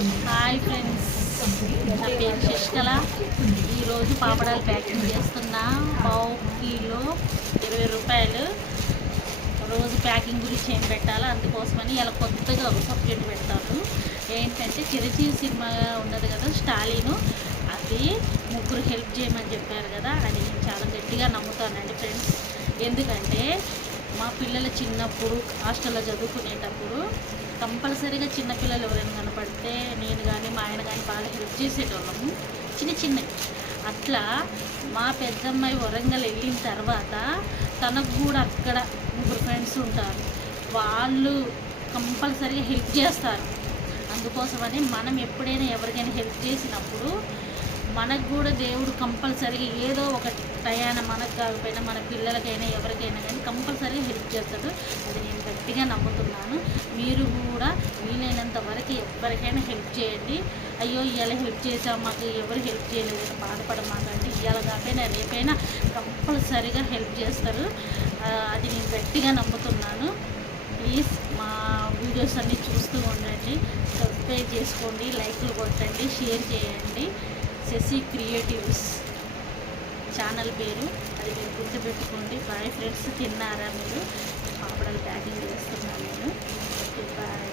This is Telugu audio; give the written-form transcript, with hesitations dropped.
హాయ్ ఫ్రెండ్స్, నా పేరు శశికళ. ఈరోజు పాపడాలు ప్యాకింగ్ చేస్తున్నా. పావు కిలో 20 రూపాయలు. రోజు ప్యాకింగ్ గురించి ఏం పెట్టాలో అందుకోసమని ఇలా కొత్తగా ఒక సబ్జెక్ట్ పెడతాను. ఏంటంటే చిరంజీవి సినిమా ఉన్నది కదా, స్టాలిన్, అది ముగ్గురు హెల్ప్ చేయమని చెప్పారు కదా, అది నేను చాలా గట్టిగా నమ్ముతానండి ఫ్రెండ్స్. ఎందుకంటే మా పిల్లలు చిన్నప్పుడు హాస్టల్లో చదువుకునేటప్పుడు కంపల్సరీగా చిన్నపిల్లలు ఎవరైనా కనపడితే నేను కానీ మా ఆయన కానీ బాగా హెల్ప్ చేసేటోళ్ళము, చిన్నవి. అట్లా మా పెద్దమ్మాయి వరంగల్ వెళ్ళిన తర్వాత తనకు కూడా అక్కడ ముగ్గురు ఫ్రెండ్స్ ఉంటారు, వాళ్ళు కంపల్సరీగా హెల్ప్ చేస్తారు. అందుకోసమని మనం ఎప్పుడైనా ఎవరికైనా హెల్ప్ చేసినప్పుడు మనకు కూడా దేవుడు కంపల్సరీగా ఏదో ఒక టయాన, మనకు కాకపోయినా మన పిల్లలకైనా ఎవరికైనా కానీ కంపల్సరీగా హెల్ప్ చేస్తాడు. అది నేను గట్టిగా నమ్ముతున్నాను. మీరు కూడా వీలైనంత వరకు ఎవరికైనా హెల్ప్ చేయండి. అయ్యో ఇవాళ హెల్ప్ చేసాం, మాకు ఎవరు హెల్ప్ చేయలేదని బాధపడమాకండి. ఇవాళ కాకపోయినా రేపైనా కంపల్సరీగా హెల్ప్ చేస్తారు. అది నేను గట్టిగా నమ్ముతున్నాను. ప్లీజ్ మా వీడియోస్ అన్నీ చూస్తూ ఉండండి, సబ్స్క్రైబ్ చేసుకోండి, లైక్లు కొట్టండి, షేర్ చేయండి. శశి క్రియేటివ్స్ ఛానల్ పేరు, అది మీరు గుర్తుపెట్టుకోండి. బాయ్ ఫ్రెండ్స్, తిన్నారా మీరు? పాపడాలు ప్యాకింగ్ చేస్తున్నాను నేను. Okay, bye.